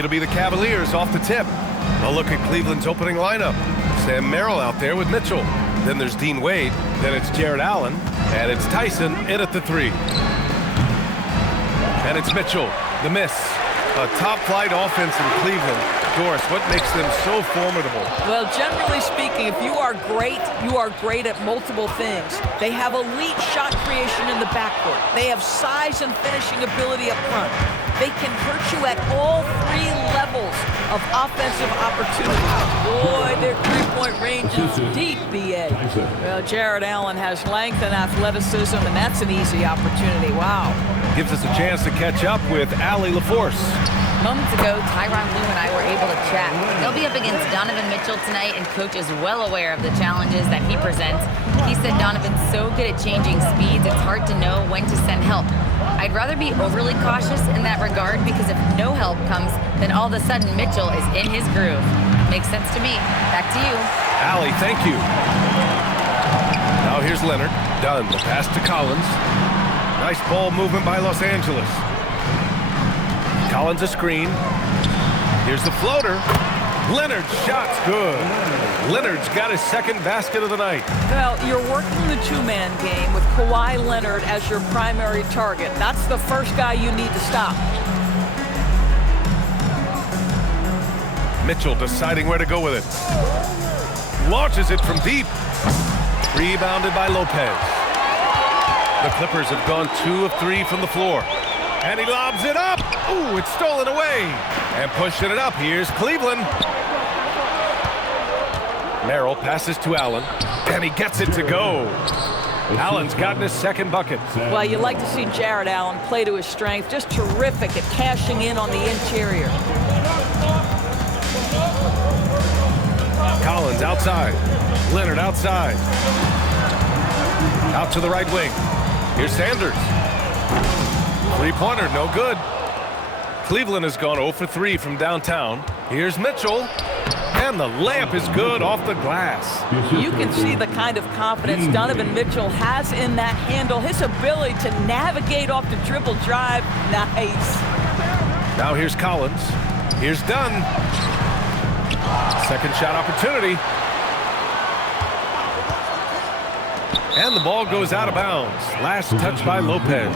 It'll be the Cavaliers off the tip. A look at Cleveland's opening lineup. Sam Merrill out there with Mitchell. Then there's Dean Wade. Then it's Jared Allen. And it's Tyson in at the 3. And it's Mitchell, the miss. A top-flight offense in Cleveland. Doris, what makes them so formidable? Well, generally speaking, if you are great at multiple things. They have elite shot creation in the backcourt. They have size and finishing ability up front. They can hurt you at all 3 levels of offensive opportunity. Boy, their three-point range is deep, BA. Well, Jared Allen has length and athleticism, and that's an easy opportunity. Wow. Gives us a chance to catch up with Allie LaForce. Moments ago, Tyronn Lue and I were able to chat. They'll be up against Donovan Mitchell tonight, and Coach is well aware of the challenges that he presents. He said Donovan's so good at changing speeds, it's hard to know when to send help. I'd rather be overly cautious in that regard, because if no help comes, then all of a sudden Mitchell is in his groove. Makes sense to me. Back to you. Allie, thank you. Now here's Leonard. Dunn, the pass to Collins. Nice ball movement by Los Angeles. Collins a screen. Here's the floater. Leonard's shot's good. Leonard's got his second basket of the night. Well, you're working the two-man game with Kawhi Leonard as your primary target. That's the first guy you need to stop. Mitchell deciding where to go with it. Launches it from deep. Rebounded by Lopez. The Clippers have gone 2 of 3 from the floor. And he lobs it up. Ooh, it's stolen away. And pushing it up, here's Cleveland. Merrill passes to Allen. And he gets it to go. Allen's gotten his second bucket. Well, you like to see Jared Allen play to his strength. Just terrific at cashing in on the interior. Collins outside. Leonard outside. Out to the right wing. Here's Sanders. Three-pointer, no good. Cleveland has gone 0 for 3 from downtown. Here's Mitchell. And the layup is good off the glass. You can see the kind of confidence Donovan Mitchell has in that handle. His ability to navigate off the dribble drive. Nice. Now here's Collins. Here's Dunn. Second shot opportunity. And the ball goes out of bounds. Last touch by Lopez.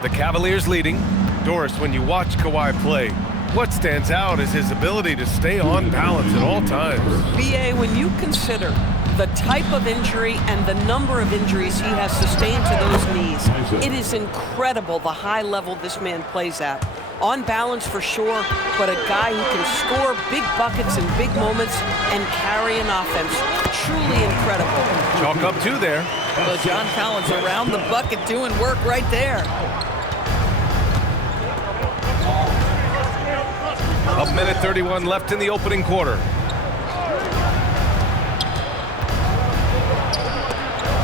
The Cavaliers leading. Doris, when you watch Kawhi play, what stands out is his ability to stay on balance at all times. BA, when you consider the type of injury and the number of injuries he has sustained to those knees, it is incredible the high level this man plays at. On balance for sure, but a guy who can score big buckets in big moments and carry an offense. Truly incredible. Chalk up 2 there. Well, John Collins around the bucket doing work right there. A minute 31 left in the opening quarter.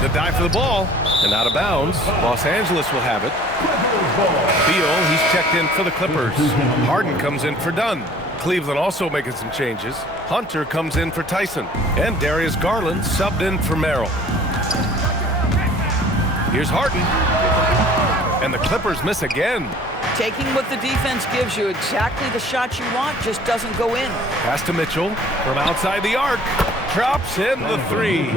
The dive for the ball, and out of bounds. Los Angeles will have it. Beal, he's checked in for the Clippers. Harden comes in for Dunn. Cleveland also making some changes. Hunter comes in for Tyson. And Darius Garland subbed in for Merrill. Here's Harden. And the Clippers miss again. Taking what the defense gives you, exactly the shot you want, just doesn't go in. Pass to Mitchell from outside the arc. Drops in the 3.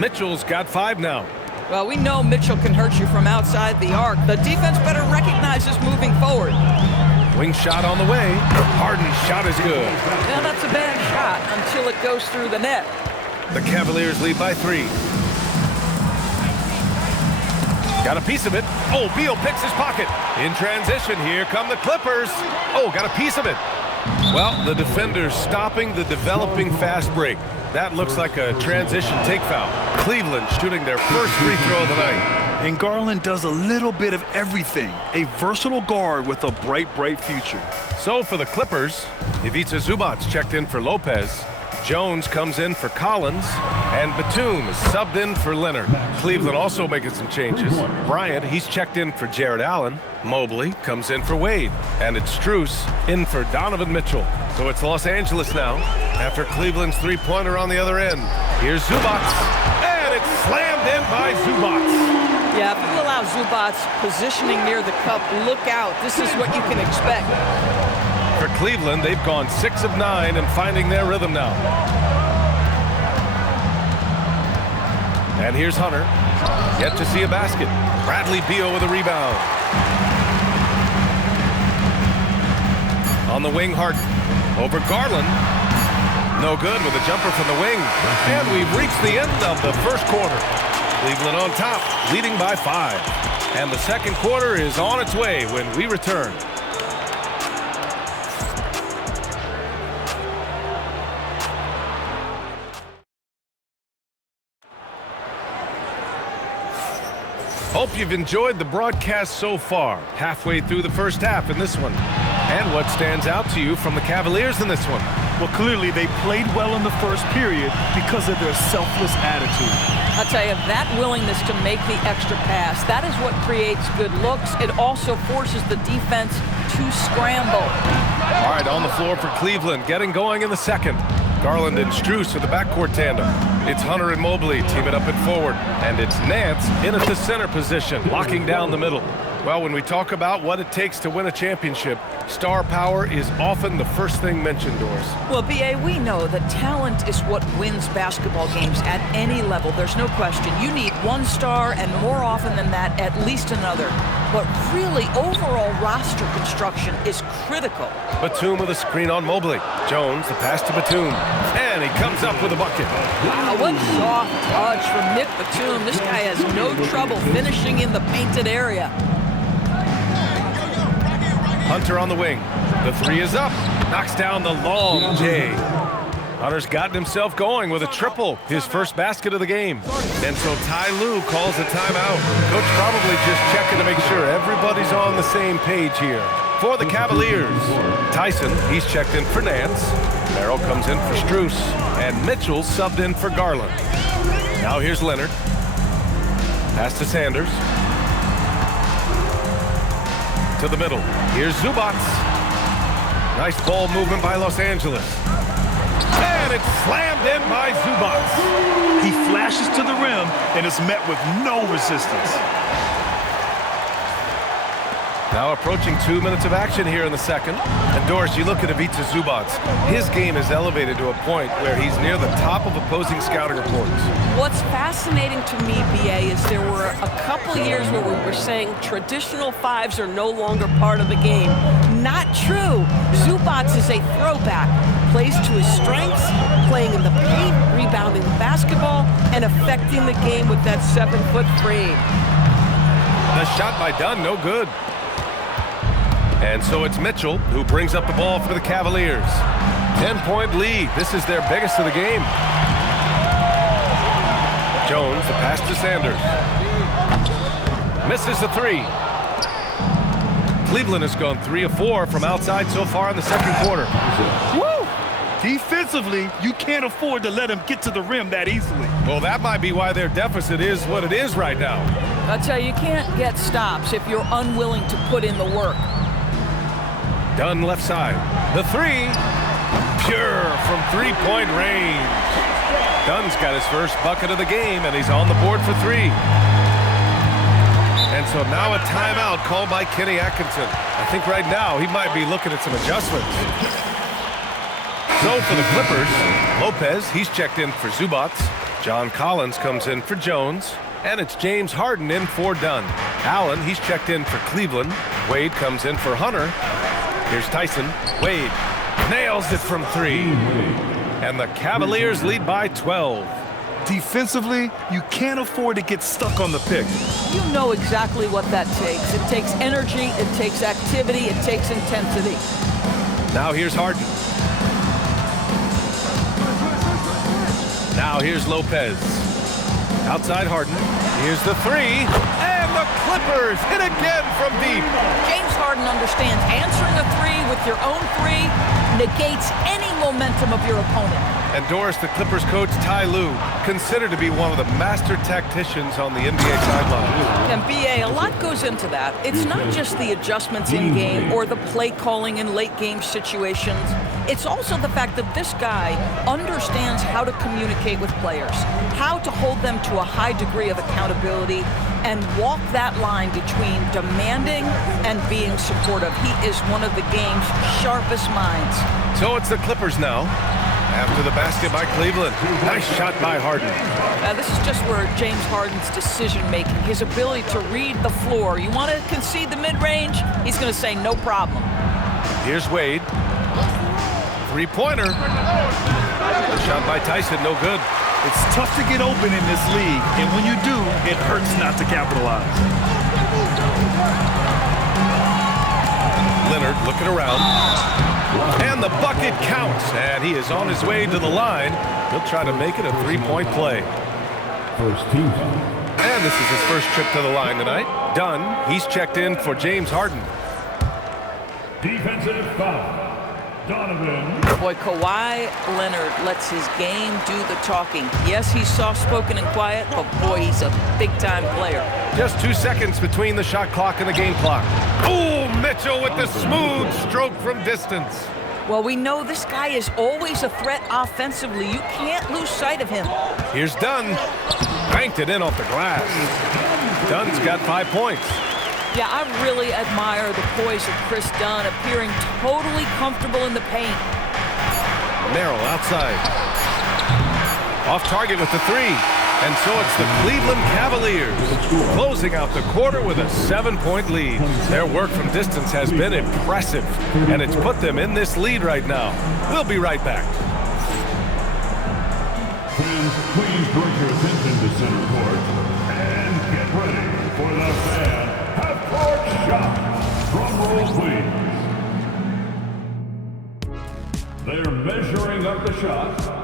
Mitchell's got 5 now. Well, we know Mitchell can hurt you from outside the arc. The defense better recognize this moving forward. Wing shot on the way. Harden's shot is good. Now that's a bad shot until it goes through the net. The Cavaliers lead by 3. Got a piece of it. Oh, Beal picks his pocket. In transition, here come the Clippers. Oh, got a piece of it. Well, the defenders stopping the developing fast break. That looks like a transition take foul. Cleveland shooting their first free throw of the night. And Garland does a little bit of everything. A versatile guard with a bright, bright future. So for the Clippers, Ivica Zubac's checked in for Lopez. Jones comes in for Collins, and Batum is subbed in for Leonard. Cleveland also making some changes. Bryant, he's checked in for Jared Allen. Mobley comes in for Wade, and it's Strus in for Donovan Mitchell. So it's Los Angeles now, after Cleveland's three-pointer on the other end. Here's Zubac, and it's slammed in by Zubac. Yeah, if you allow Zubac's positioning near the cup, look out. This is what you can expect. For Cleveland, they've gone 6 of 9 and finding their rhythm now. And here's Hunter. Yet to see a basket. Bradley Beal with a rebound. On the wing, Harden. Over Garland. No good with a jumper from the wing. And we've reached the end of the first quarter. Cleveland on top, leading by 5. And the second quarter is on its way when we return. Hope you've enjoyed the broadcast so far. Halfway through the first half in this one. And what stands out to you from the Cavaliers in this one? Well, clearly they played well in the first period because of their selfless attitude. I'll tell you, that willingness to make the extra pass, that is what creates good looks. It also forces the defense to scramble. All right, on the floor for Cleveland, getting going in the second. Garland and Strus with the backcourt tandem. It's Hunter and Mobley teaming up at forward. And it's Nance in at the center position, locking down the middle. Well, when we talk about what it takes to win a championship, star power is often the first thing mentioned, Doris. Well, B.A., we know that talent is what wins basketball games at any level. There's no question. You need one star, and more often than that, at least another. But really, overall roster construction is critical. Batum with a screen on Mobley. Jones, the pass to Batum. And he comes up with a bucket. Wow, what soft touch from Nick Batum. This guy has no trouble finishing in the painted area. Hunter on the wing. The three is up. Knocks down the long J. Hunter's gotten himself going with a triple, his first basket of the game. And so Ty Lue calls a timeout. Coach probably just checking to make sure everybody's on the same page here. For the Cavaliers, Tyson, he's checked in for Nance. Merrill comes in for Strus. And Mitchell subbed in for Garland. Now here's Leonard. Pass to Sanders. To the middle. Here's Zubac. Nice ball movement by Los Angeles. And it's slammed in by Zubac. He flashes to the rim and is met with no resistance. Now approaching 2 minutes of action here in the second. And Doris, you look at Ivica Zubac. His game is elevated to a point where he's near the top of opposing scouting reports. What's fascinating to me, B.A., is there were a couple years where we were saying traditional fives are no longer part of the game. Not true. Zubac is a throwback. Plays to his strengths, playing in the paint, rebounding the basketball, and affecting the game with that 7-foot frame. The shot by Dunn, no good. And so it's Mitchell who brings up the ball for the Cavaliers. 10-point lead. This is their biggest of the game. Jones, the pass to Sanders. Misses the three. Cleveland has gone 3 of 4 from outside so far in the second quarter. Woo! Defensively, you can't afford to let him get to the rim that easily. Well, that might be why their deficit is what it is right now. I'll tell you, you can't get stops if you're unwilling to put in the work. Dunn left side. The three. Pure from three-point range. Dunn's got his first bucket of the game, and he's on the board for 3. And so now a timeout called by Kenny Atkinson. I think right now he might be looking at some adjustments. So for the Clippers, Lopez, he's checked in for Zubac. John Collins comes in for Jones. And it's James Harden in for Dunn. Allen, he's checked in for Cleveland. Wade comes in for Hunter. Here's Tyson. Wade nails it from 3. And the Cavaliers lead by 12. Defensively, you can't afford to get stuck on the pick. You know exactly what that takes. It takes energy, it takes activity, it takes intensity. Now here's Harden. Now here's Lopez. Outside Harden. Here's the 3. And the Clippers hit again from deep. James Harden understands answering a 3 with your own 3 negates any momentum of your opponent. And Doris, the Clippers coach Ty Lue, considered to be one of the master tacticians on the NBA sideline. And B.A., a lot goes into that. It's not just the adjustments in game or the play calling in late game situations. It's also the fact that this guy understands how to communicate with players, how to hold them to a high degree of accountability, and walk that line between demanding and being supportive. He is one of the game's sharpest minds. So it's the Clippers now. After the basket by Cleveland. Nice shot by Harden. This is just where James Harden's decision-making, his ability to read the floor. You want to concede the mid-range? He's going to say no problem. Here's Wade. Three-pointer. The shot by Tyson, no good. It's tough to get open in this league, and when you do, it hurts not to capitalize. Leonard looking around. And the bucket counts, and he is on his way to the line. He'll try to make it a three-point play. First team. And this is his first trip to the line tonight. Dunn, he's checked in for James Harden. Defensive foul. Donovan. Boy, Kawhi Leonard lets his game do the talking. Yes, he's soft-spoken and quiet, but boy, he's a big-time player. Just 2 seconds between the shot clock and the game clock. Oh, Mitchell with the smooth stroke from distance. Well, we know this guy is always a threat offensively. You can't lose sight of him. Here's Dunn. Banked it in off the glass. Dunn's got 5 points. Yeah, I really admire the poise of Chris Dunn, appearing totally comfortable in the paint. Merrill outside. Off target with the three. And so it's the Cleveland Cavaliers closing out the quarter with a 7-point lead. Their work from distance has been impressive, and it's put them in this lead right now. We'll be right back. Fans, please direct your attention to center court and get ready for the fan half-court shot. Drum roll, please. They're measuring up the shot.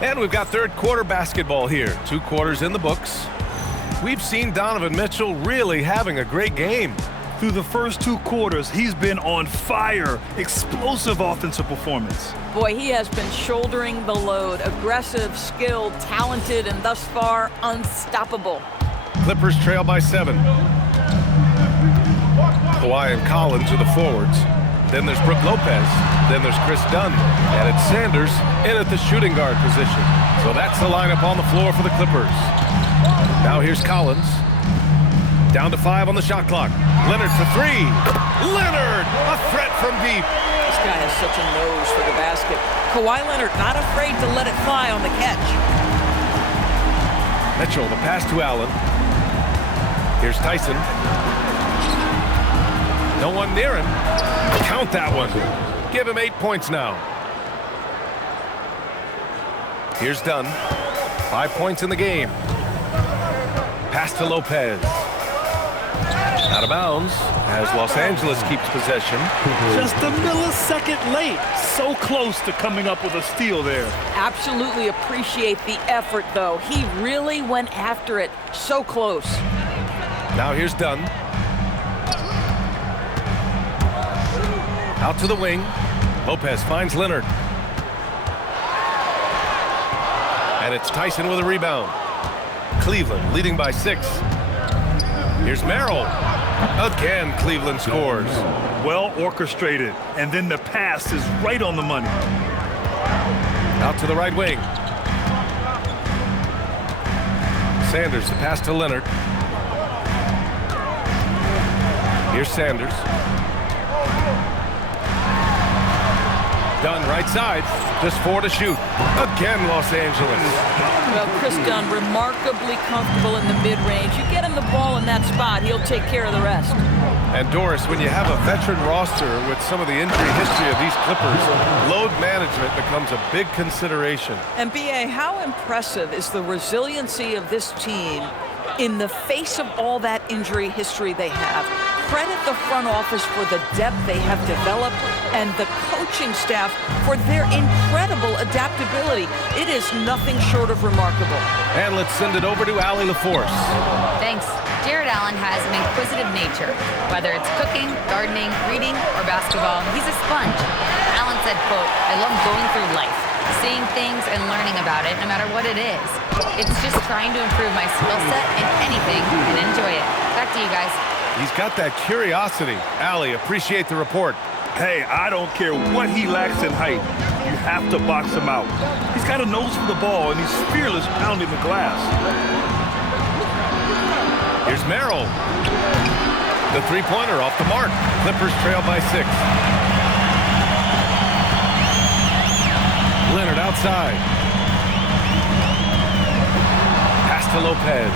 And we've got third quarter basketball here. 2 quarters in the books. We've seen Donovan Mitchell really having a great game. Through the first 2 quarters, he's been on fire. Explosive offensive performance. Boy, he has been shouldering the load. Aggressive, skilled, talented, and thus far, unstoppable. Clippers trail by 7. Kawhi and Collins are the forwards. Then there's Brook Lopez. Then there's Chris Dunn. And it's Sanders in at the shooting guard position. So that's the lineup on the floor for the Clippers. Now here's Collins. Down to 5 on the shot clock. Leonard for 3. Leonard, a threat from deep. This guy has such a nose for the basket. Kawhi Leonard not afraid to let it fly on the catch. Mitchell, the pass to Allen. Here's Tyson. No one near him. Count that one. Give him 8 points now. Here's Dunn. 5 points in the game. Pass to Lopez. Out of bounds as Los Angeles keeps possession. Just a millisecond late. So close to coming up with a steal there. Absolutely appreciate the effort, though. He really went after it. So close. Now here's Dunn. Out to the wing. Lopez finds Leonard. And it's Tyson with a rebound. Cleveland leading by 6. Here's Merrill. Again, Cleveland scores. Well orchestrated. And then the pass is right on the money. Out to the right wing. Sanders, the pass to Leonard. Here's Sanders. Dunn right side, just 4 to shoot. Again, Los Angeles. Well, Chris Dunn remarkably comfortable in the mid-range. You get him the ball in that spot, he'll take care of the rest. And Doris, when you have a veteran roster with some of the injury history of these Clippers, load management becomes a big consideration. And B.A., how impressive is the resiliency of this team in the face of all that injury history they have? credit the front office for the depth they have developed and the coaching staff for their incredible adaptability. It is nothing short of remarkable. And let's send it over to Allie LaForce. Thanks. Jared Allen has an inquisitive nature. Whether it's cooking, gardening, reading, or basketball, he's a sponge. Allen said, quote, "I love going through life, seeing things and learning about it no matter what it is. It's just trying to improve my skill set in anything and enjoy it." Back to you guys. He's got that curiosity. Allie, appreciate the report. Hey, I don't care what he lacks in height. You have to box him out. He's got a nose for the ball, and he's fearless pounding the glass. Here's Merrill. The three-pointer off the mark. Clippers trail by 6. Leonard outside. Pass to Lopez.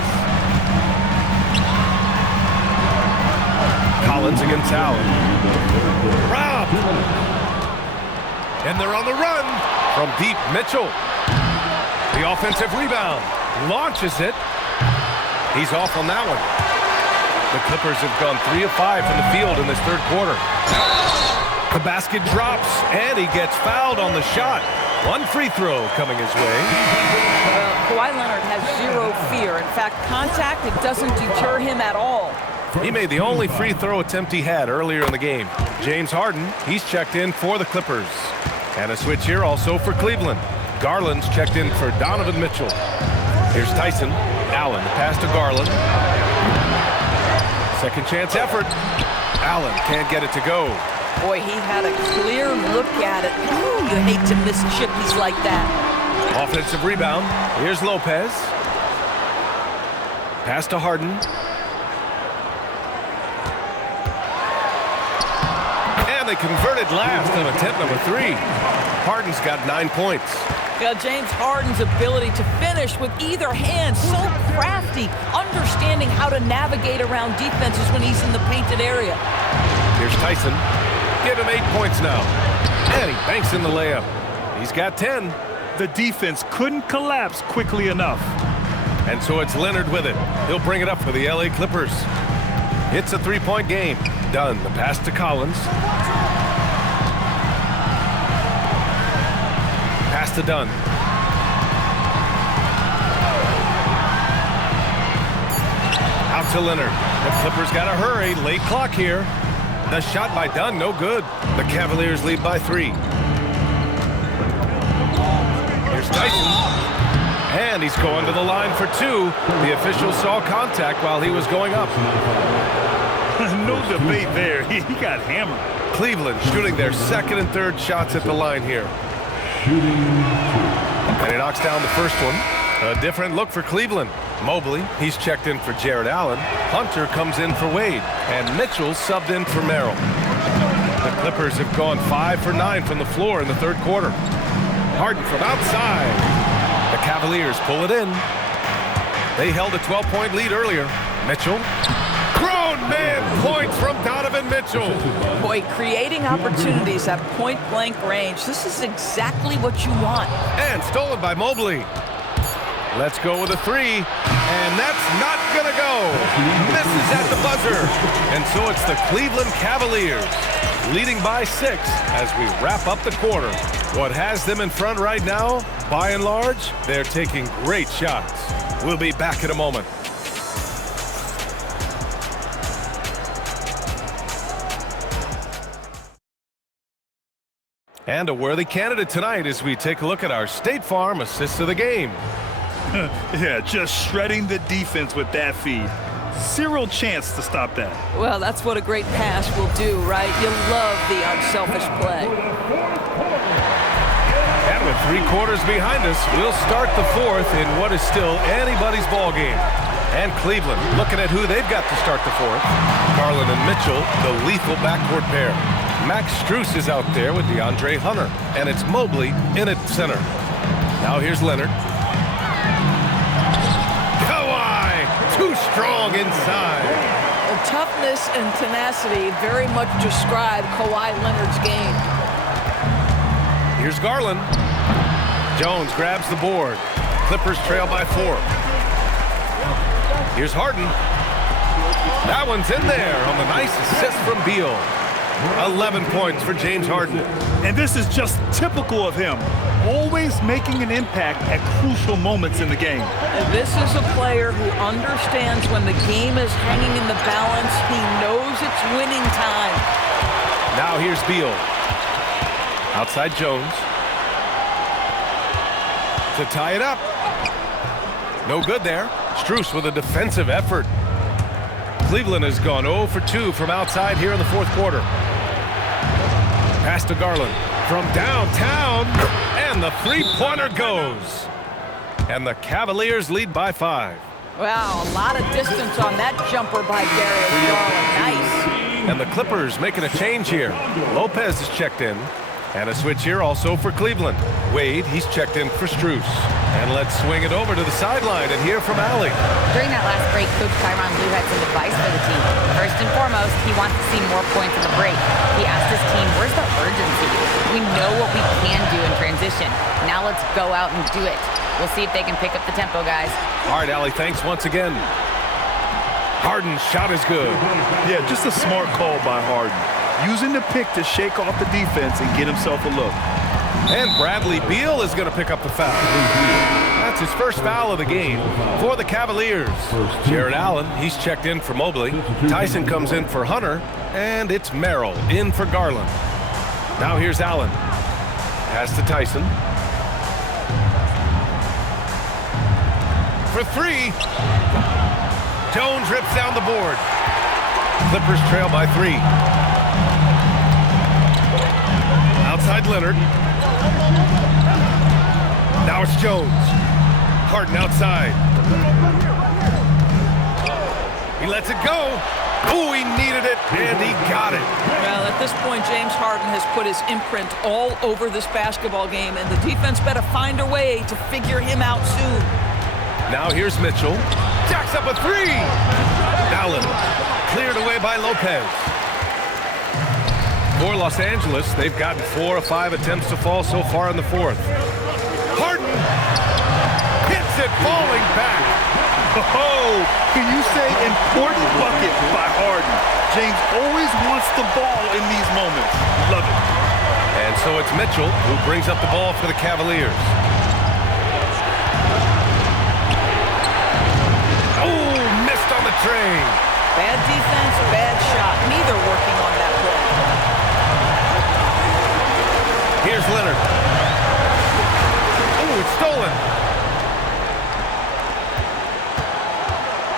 Collins against Allen. Rob! And they're on the run from deep. Mitchell. The offensive rebound. Launches it. He's off on that one. The Clippers have gone 3 of 5 from the field in this third quarter. The basket drops, and he gets fouled on the shot. One free throw coming his way. Well, Kawhi Leonard has zero fear. In fact, contact, it doesn't deter him at all. He made the only free throw attempt he had earlier in the game. James Harden, he's checked in for the Clippers. And a switch here also for Cleveland. Garland's checked in for Donovan Mitchell. Here's Tyson. Allen, the pass to Garland. Second chance effort. Allen can't get it to go. Boy, he had a clear look at it. Ooh, you hate to miss chippies like that. Offensive rebound. Here's Lopez. Pass to Harden. And they converted last on attempt number 3. Harden's got 9 points. Yeah, James Harden's ability to finish with either hand, so crafty, understanding how to navigate around defenses when he's in the painted area. Here's Tyson. Give him 8 points now. And he banks in the layup. He's got 10. The defense couldn't collapse quickly enough. And so it's Leonard with it. He'll bring it up for the LA Clippers. It's a 3-point game. Done. The pass to Collins. Pass to Dunn. Out to Leonard. The Clippers got to hurry. Late clock here. The shot by Dunn, no good. The Cavaliers lead by 3. Here's Tyson. And he's going to the line for 2. The official saw contact while he was going up. No debate there. He got hammered. Cleveland shooting their second and third shots at the line here. And he knocks down the first one. A different look for Cleveland. Mobley, he's checked in for Jared Allen. Hunter comes in for Wade. And Mitchell subbed in for Merrill. The Clippers have gone 5 for 9 from the floor in the third quarter. Harden from outside. The Cavaliers pull it in. They held a 12-point lead earlier. Mitchell. Grown man points from Donovan Mitchell. Boy, creating opportunities at point-blank range. This is exactly what you want. And stolen by Mobley. Let's go with a 3. And that's not going to go. Misses at the buzzer. And so it's the Cleveland Cavaliers leading by 6 as we wrap up the quarter. What has them in front right now, by and large, they're taking great shots. We'll be back in a moment. And a worthy candidate tonight as we take a look at our State Farm assists of the game. Yeah, just shredding the defense with that feed. Zero chance to stop that. Well, that's what a great pass will do, right? You love the unselfish play. And with 3 quarters behind us, we'll start the fourth in what is still anybody's ball game. And Cleveland looking at who they've got to start the fourth. Garland and Mitchell, the lethal backcourt pair. Max Strus is out there with DeAndre Hunter. And it's Mobley in at center. Now here's Leonard. Kawhi, too strong inside. Well, toughness and tenacity very much describe Kawhi Leonard's game. Here's Garland. Jones grabs the board. Clippers trail by 4. Here's Harden. That one's in there on the nice assist from Beal. 11 points for James Harden. And this is just typical of him, always making an impact at crucial moments in the game. This is a player who understands when the game is hanging in the balance. He knows it's winning time. Now here's Beal. Outside Jones. To tie it up. No good there. Strus with a defensive effort. Cleveland has gone 0 for 2 from outside here in the fourth quarter. Pass to Garland from downtown, and the three-pointer goes. And the Cavaliers lead by 5. Wow, a lot of distance on that jumper by Darius Garland. Nice. And the Clippers making a change here. Lopez is checked in. And a switch here also for Cleveland. Wade, he's checked in for Strus. And let's swing it over to the sideline and hear from Allie. During that last break, Coach Tyronn Lue had some advice for the team. First and foremost, he wants to see more points in the break. He asked his team, where's the urgency? We know what we can do in transition. Now let's go out and do it. We'll see if they can pick up the tempo, guys. All right, Allie, thanks once again. Harden's shot is good. Yeah, just a smart call by Harden. Using the pick to shake off the defense and get himself a look. And Bradley Beal is going to pick up the foul. That's his first foul of the game for the Cavaliers. Jared Allen, he's checked in for Mobley. Tyson comes in for Hunter. And it's Merrill in for Garland. Now here's Allen. Pass to Tyson. For 3. Jones rips down the board. Clippers trail by 3. Outside Leonard. Now it's Jones. Harden outside. He lets it go. Oh, he needed it, and he got it. Well, at this point, James Harden has put his imprint all over this basketball game, and the defense better find a way to figure him out soon. Now here's Mitchell. Jacks up a 3. Allen cleared away by Lopez. For Los Angeles, they've gotten 4 of 5 attempts to fall so far in the fourth. Harden hits it, falling back. Oh, can you say important bucket by Harden? James always wants the ball in these moments. Love it. And so it's Mitchell who brings up the ball for the Cavaliers. Oh, missed on the train. Bad defense, bad shot. Neither working on that play. Here's Leonard. Oh, it's stolen.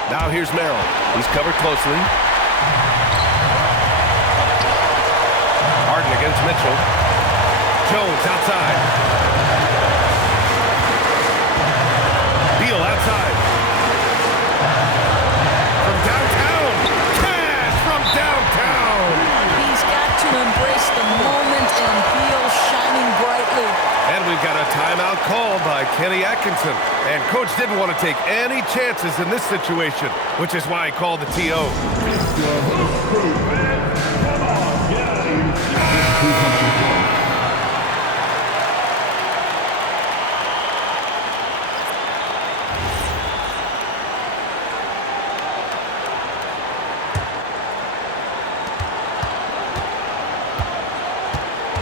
Now here's Merrill. He's covered closely. Harden against Mitchell. Jones outside. Beal outside. From downtown. Cash from downtown. He's got to embrace the moment, and Beal shining brightly. And we've got a timeout called by Kenny Atkinson. And Coach didn't want to take any chances in this situation, which is why he called the TO.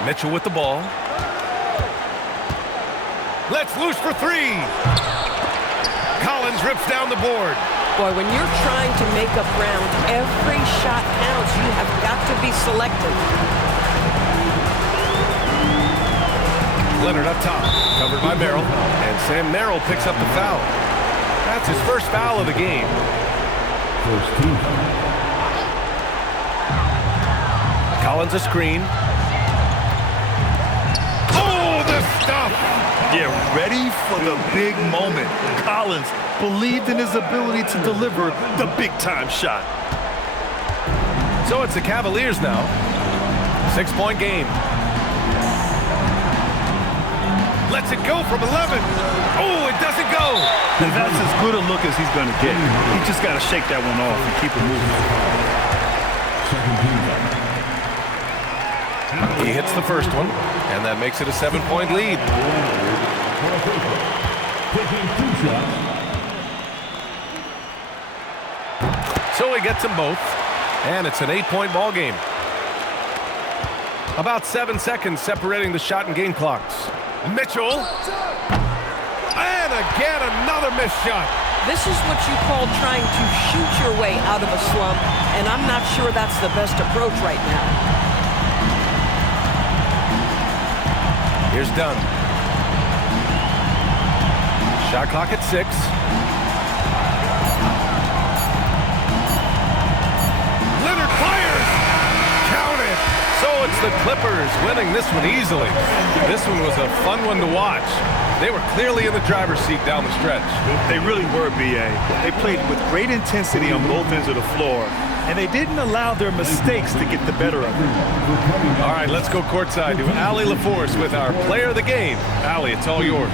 Mitchell with the ball. Let's loose for 3. Collins rips down the board. Boy, when you're trying to make up ground, every shot counts. You have got to be selective. Leonard up top, covered by Merrill. And Sam Merrill picks up the foul. That's his first foul of the game. First team. Collins a screen. Oh, the stuff! Yeah, ready for the big moment. Collins believed in his ability to deliver the big-time shot. So it's the Cavaliers now. 6-point game. Lets it go from 11. Oh, it doesn't go. And that's as good a look as he's going to get. He just got to shake that one off and keep it moving. He hits the first one, and that makes it a 7-point lead. So So he gets them both, and it's an 8-point ball game. About 7 seconds separating the shot and game clocks. Mitchell. And again, another missed shot. This is what you call trying to shoot your way out of a slump, and I'm not sure that's the best approach right now. Here's Dunn. Shot clock at 6. Leonard fires! Counted! So it's the Clippers winning this one easily. This one was a fun one to watch. They were clearly in the driver's seat down the stretch. They really were, B.A. They played with great intensity on both ends of the floor, and they didn't allow their mistakes to get the better of them. All right, let's go courtside to Allie LaForce with our player of the game. Allie, it's all yours.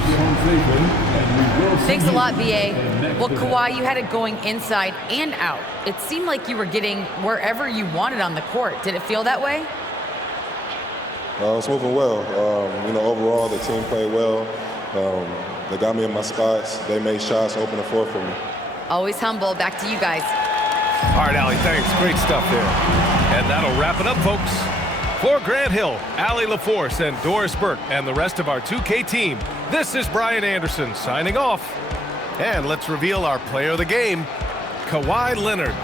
Thanks a lot, B.A. Well, Kawhi, you had it going inside and out. It seemed like you were getting wherever you wanted on the court. Did it feel that way? It's moving well. Overall, the team played well. They got me in my spots. They made shots, opened the floor for me. Always humble. Back to you guys. All right, Allie, thanks. Great stuff there. And that'll wrap it up, folks. For Grant Hill, Allie LaForce, and Doris Burke, and the rest of our 2K team, this is Brian Anderson signing off. And let's reveal our player of the game, Kawhi Leonard.